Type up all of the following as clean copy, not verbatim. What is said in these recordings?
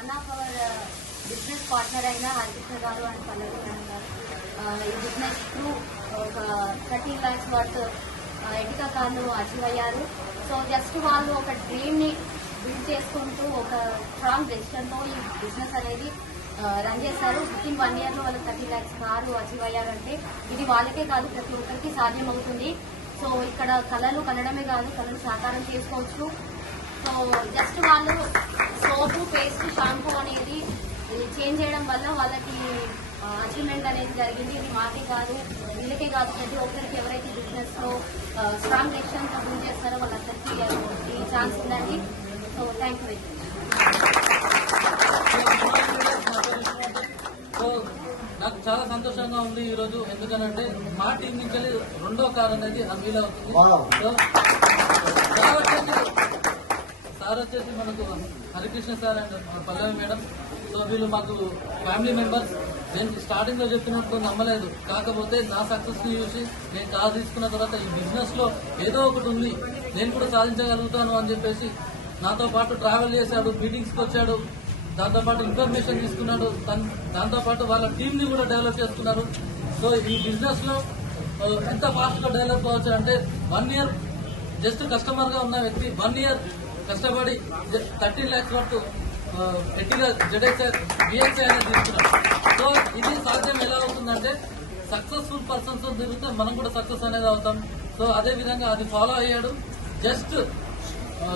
One of our business partner అయిన హరికృష్ణ గారు and Pallavi madam గారు ఈ బిజినెస్ త్రూ ఒక 30 lakhs వర్త్ ఎటికా కార్లు అచీవ్ అయ్యారు. సో జస్ట్ వాళ్ళు ఒక డ్రీమ్ని బిల్డ్ చేసుకుంటూ ఒక స్ట్రాంగ్ డెసిషన్తో ఈ బిజినెస్ అనేది రన్ చేశారు. వితిన్ 1 year లో వాళ్ళు 30 lakhs కార్లు అచీవ్ అయ్యారంటే ఇది వాళ్ళకే కాదు ప్రతి ఒక్కరికి సాధ్యమవుతుంది. సో ఇక్కడ కళలు కనడమే కాదు, కళలు సాకారం చేసుకోవచ్చు. సో జస్ట్ వాళ్ళు సోపు, పేస్ట్, షాంపూ అనేది చేంజ్ చేయడం వల్ల వాళ్ళకి అచీవ్మెంట్ అనేది జరిగింది. ఇది మాకే కాదు, వీళ్ళకే కాదు, ప్రతి ఒక్కరికి ఎవరైతే బిజినెస్ లో స్ట్రాంగ్ డెసిషన్తో బిల్డ్ చేస్తారో వాళ్ళందరికీ ఈ ఛాన్స్ ఉందండి. So thank you. సో నాకు చాలా సంతోషంగా ఉంది ఈరోజు. ఎందుకనంటే మా టీం నుంచి రెండో కార్ అనేది అన్వీల్ అవుతుంది. సో సార్ వచ్చేసి మనకు Harikrishna sir and Pallavi madam. So వీళ్ళు మాకు ఫ్యామిలీ మెంబర్స్. నేను స్టార్టింగ్ లో చెప్పినట్టు నమ్మలేదు, కాకపోతే నా సక్సెస్ ని చూసి నేను కార్ తీసుకున్న తర్వాత ఈ బిజినెస్ లో ఏదో ఒకటి ఉంది, నేను కూడా సాధించగలుగుతాను అని చెప్పేసి నాతో పాటు ట్రావెల్ చేశాడు, మీటింగ్స్ కి వచ్చాడు, దాంతో పాటు ఇన్ఫర్మేషన్ తీసుకున్నాడు, దాంతో పాటు వాళ్ళ టీం ని కూడా డెవలప్ చేసుకున్నారు. సో ఈ బిజినెస్ లో ఎంత ఫాస్ట్ గా డెవలప్ అవ్వచ్చు అంటే 1 year జస్ట్ కస్టమర్ గా ఉన్న వ్యక్తి 1 year కష్టపడి 30 lakhs వరకు ఎట్టిగా బిఎస్ఐ అనేది తీసుకున్నాడు. సో ఇది సాధ్యం ఎలా అవుతుందంటే సక్సెస్ఫుల్ పర్సన్స్ తిరిగితే మనం కూడా సక్సెస్ అనేది అవుతాం. సో అదే విధంగా అది ఫాలో అయ్యాడు. జస్ట్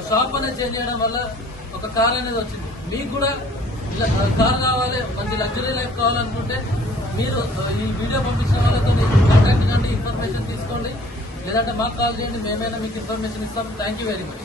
షాప్ అనేది చేంజ్ చేయడం వల్ల ఒక కార్ అనేది వచ్చింది. మీకు కూడా కార్ కావాలి, మంచి లగ్జరీ లైఫ్ కావాలనుకుంటే మీరు ఈ వీడియో పంపించిన వాళ్ళతో కాంటాక్ట్ కండి, ఇన్ఫర్మేషన్ తీసుకోండి, లేదంటే మాకు కాల్ చేయండి, మేమైనా మీకు ఇన్ఫర్మేషన్ ఇస్తాం. Thank you very much.